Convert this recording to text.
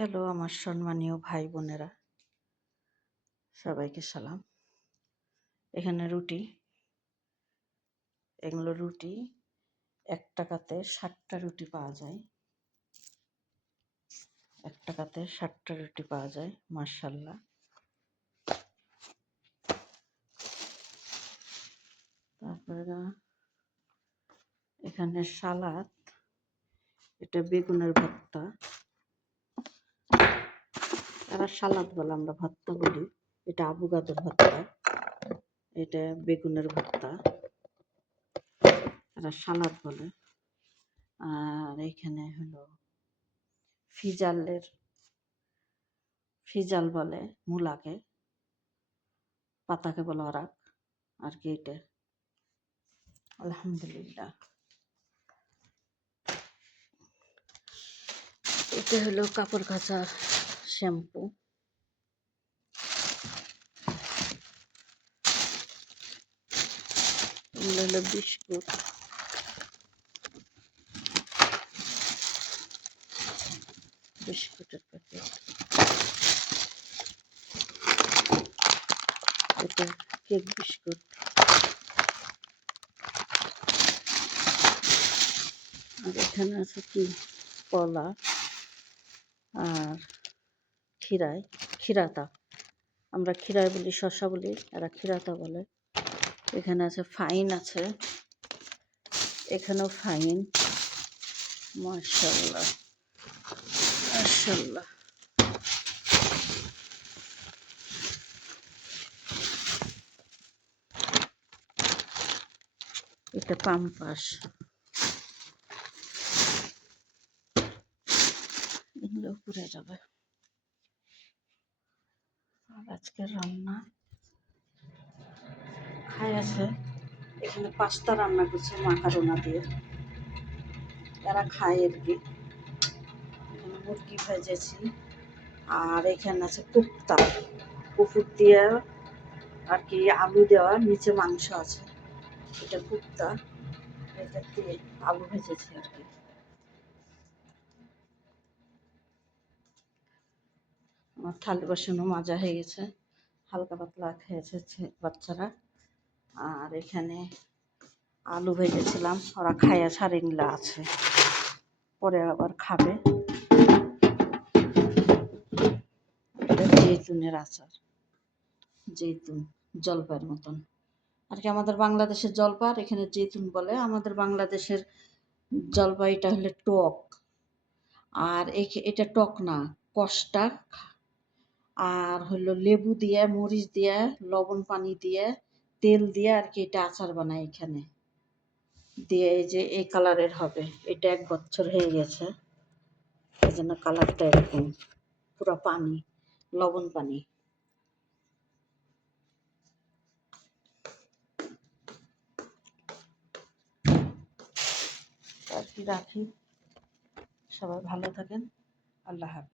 Hello আমার সম্মানীয় ভাই বোনেরা, সবাইকে সালাম। এখানে রুটি, এগুলো রুটি 1 টাকাতে 60টা রুটি পাওয়া যায়। 1 টাকাতে 60টা রুটি পাওয়া যায়, মাশাআল্লাহ। তারপরে এখানে সালাদ, এটা বেগুনের ভর্তা। এরা সালাদ বলে, আমরা ভর্তা বলি। এটা আবু গাদর ভর্তা, এটা বেগুনের ভর্তা, এরা সালাদ বলে। আর এখানে হলো ফিজাল বলে মূলাকে, পাতাকে বলে অরাক আর কি। এটা আলহামদুলিল্লাহ। এটা হলো কাপড় কাচার শ্যাম্পু। এগুলো হলো বিস্কুট। বিস্কুটের প্যাকেট। এটা কেক বিস্কুট। আর এখানে আছে কি কলা আর ক্ষীরাতা। আমরা ক্ষীরাই বলি, শসা বলি, এরা ক্ষীরাতা বলে। এখানে আছে ফাইন, আছে এখানেও ফাইন। মাশাআল্লাহ মাশাআল্লাহ। এটা পাম্পাস। এগুলো পুড়ে যাবে। আর আজকের রান্না খাই আছে। এখানে পাস্তা রান্না করছে মাকারোনা দিয়ে, এরা খায় আর কি। এখানে মুরগি ভেজেছি। আর এখানে আছে কুপ্তা, কুকুর দিয়ে আর কি আলু দেওয়া, নিচে মাংস আছে। এটা কুপ্তা, এটা দিয়ে আলু ভেজেছি আর কি। আমার থালি বাসনও মাজা হয়ে গেছে, হালকা পাতলা খেয়েছে বাচ্চারা। আর এখানে আলু ভেজেছিলাম, ওরা খাইয়া সারিংলা আছে, পরে আবার খাবে। এটা জৈতুনের আচার, জৈতুন জলপাইয়ের মতন আর কি। আমাদের বাংলাদেশের জলপাই, এখানে জৈতুন বলে। আমাদের বাংলাদেশের জলপাইটা হলে টক, আর এটা টক না, কষ্টা। আর হলো লেবু দিয়ে, মরিচ দিয়ে, লবণ পানি দিয়ে, তেল দিয়ে আর কি এটা আচার বানায় এখানে দিয়ে। এই যে এই কালারের হবে, এটা 1 বছর হয়ে গেছে, এই জন্য কালারটা এরকম, পুরো পানি, লবণ পানি। আর কি রাখি, সবাই ভালো থাকেন, আল্লাহ হাফেজ।